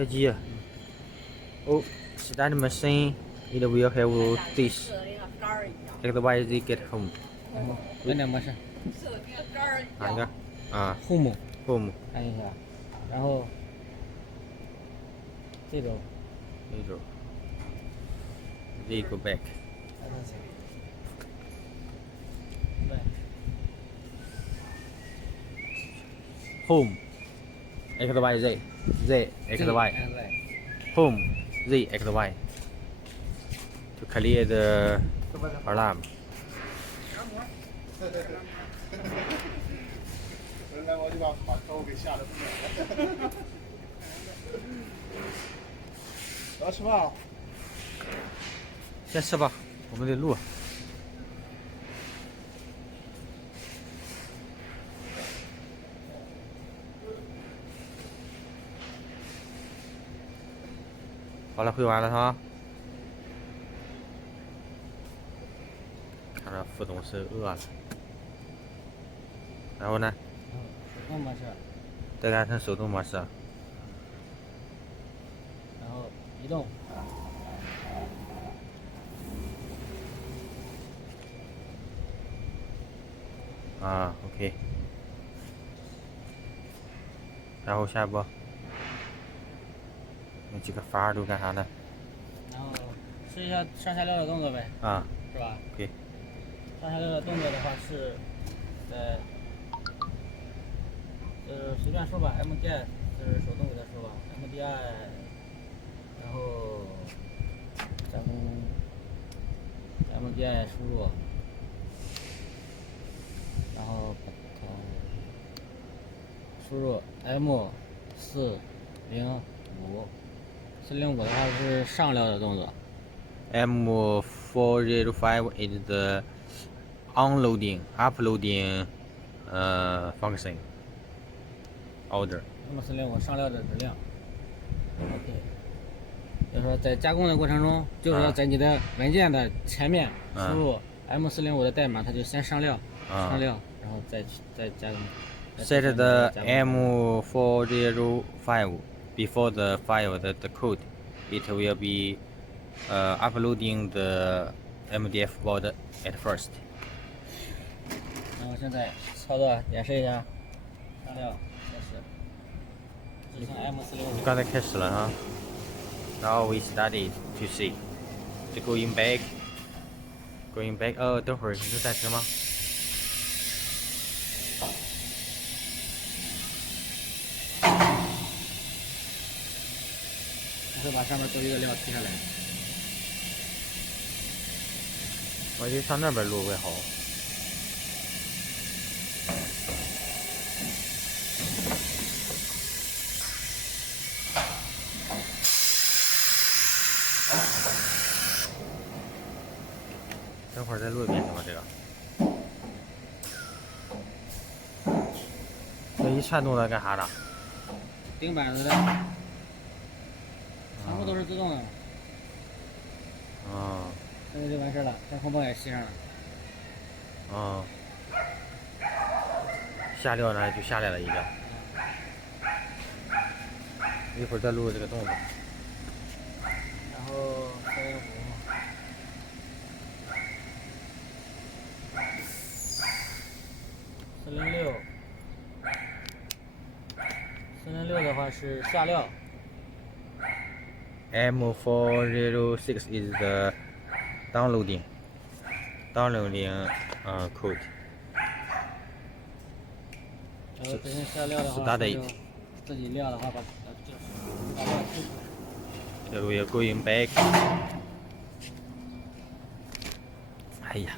开机。Oh, start machine. It will have this. XYZ get home. 按点模式。哪一个？啊 Home ，home 按一下，然后这种。那种。Z go back. 对。Home. XYZ. Z XY. Home. Z XY. To clear the alarm. 人来我就把客户给吓得不行了。要吃饭？先吃吧，我们得录。好了，绘完了哈。看着副总是饿了。然后呢？手动模式。再改成手动模式。然后移动。啊 ，OK。然后下一步，那几个阀都干啥呢？然后试一下上下撩的动作呗。啊，是吧 ？OK。上下撩的动作的话是，随便说吧 ，MDF 是手动给他说吧 ，MDI， 然后咱们 MDI 输入，然后把它输入 M405，405的话是上撩的动作。M405 is the unloading, uploading, function order. M405上料的指令。OK。就是说在加工的过程中，就是说在你的文件的前面输入 M405的代码，它就先上料，上料，然后再加工。Set the M405 before the file the code. It will be uploading the MDF board at first. 然后现在操作演示一下，上料开始，执行 M405。你刚才开始了哈。Now we started to see. The going back. Going back. 等会儿你能暂停吗？你会把上面多余的料提下来。我就上那边录会好。等会儿再录一遍行吗？这个。这一串动作干啥的？钉板子的，全部都是自动的。现在就完事了，真空泵也吸上了。下料呢就下来了已经。一会儿再录这个动作。然后406的话是下料。M406 is the downloading code. 然后执行下料的话，就自己料的话把料剔出来。So we are going back. 哎呀。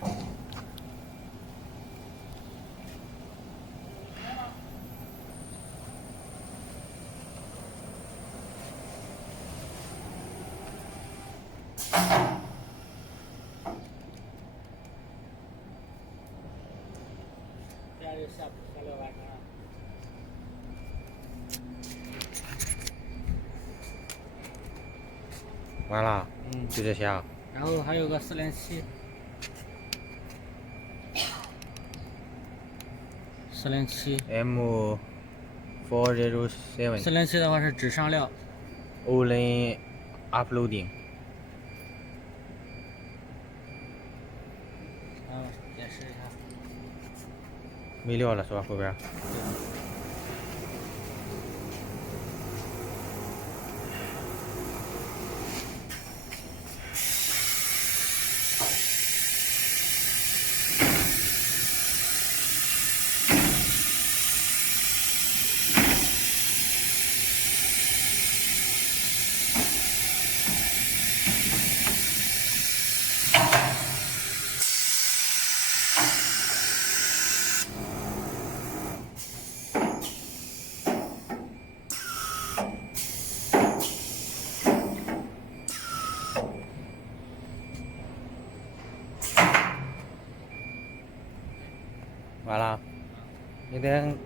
这样就下料完成了。完了，就这些啊。然后还有个407。407 M407。407的话是只上料。Only uploading。演示一下。没料了是吧？后边。完了，你等